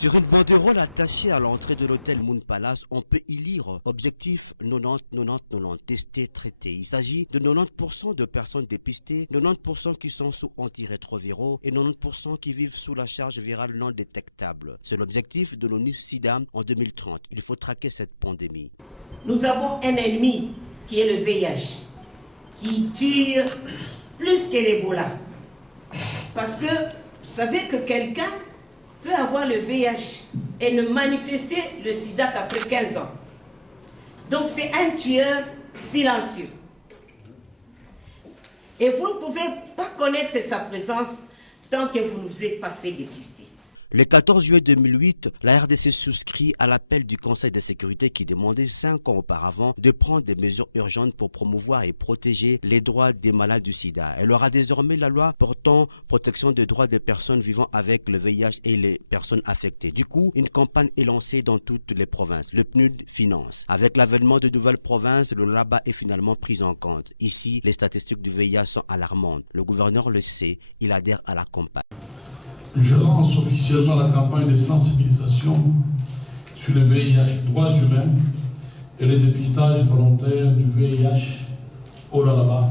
Sur une banderole attachée à l'entrée de l'hôtel Moon Palace, on peut y lire objectif 90-90-90, testé, traité. Il s'agit de 90% de personnes dépistées, 90% qui sont sous antirétroviraux et 90% qui vivent sous la charge virale non détectable. C'est l'objectif de l'ONU-SIDA en 2030. Il faut traquer cette pandémie. Nous avons un ennemi qui est le VIH, qui tue plus que l'Ebola. Parce que vous savez que quelqu'un peut avoir le VIH et ne manifester le sida qu'après 15 ans. Donc c'est un tueur silencieux. Et vous ne pouvez pas connaître sa présence tant que vous ne vous êtes pas fait dépister. Le 14 juillet 2008, la RDC souscrit à l'appel du Conseil de sécurité qui demandait 5 ans auparavant de prendre des mesures urgentes pour promouvoir et protéger les droits des malades du sida. Elle aura désormais la loi portant protection des droits des personnes vivant avec le VIH et les personnes affectées. Du coup, une campagne est lancée dans toutes les provinces. Le PNUD finance. Avec l'avènement de nouvelles provinces, le LABA est finalement pris en compte. Ici, les statistiques du VIH sont alarmantes. Le gouverneur le sait, il adhère à la campagne. Je lance officiellement la campagne de sensibilisation sur le VIH, droits humains et le dépistage volontaire du VIH au LABA.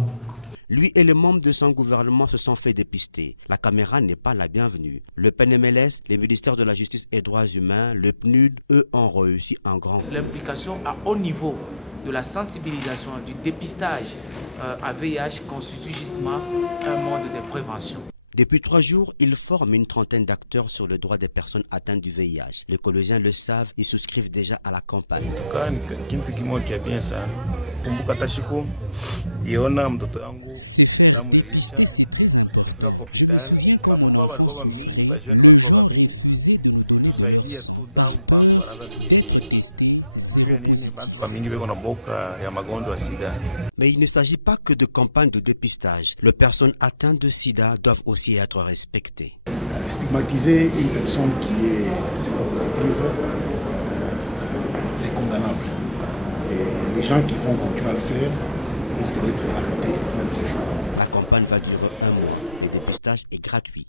Lui et les membres de son gouvernement se sont fait dépister. La caméra n'est pas la bienvenue. Le PNMLS, les ministères de la Justice et Droits Humains, le PNUD, eux ont réussi en grand. L'implication à haut niveau de la sensibilisation, du dépistage à VIH constitue justement un mode de prévention. Depuis 3 jours, ils forment une trentaine d'acteurs sur le droit des personnes atteintes du VIH. Les Colossiens le savent, ils souscrivent déjà à la campagne. Mais il ne s'agit pas que de campagne de dépistage. Les personnes atteintes de sida doivent aussi être respectées. Stigmatiser une personne qui est séropositive, c'est condamnable. Et les gens qui vont continuer à le faire risquent d'être arrêtés même ces jours. La campagne va durer 1 mois. Le dépistage est gratuit.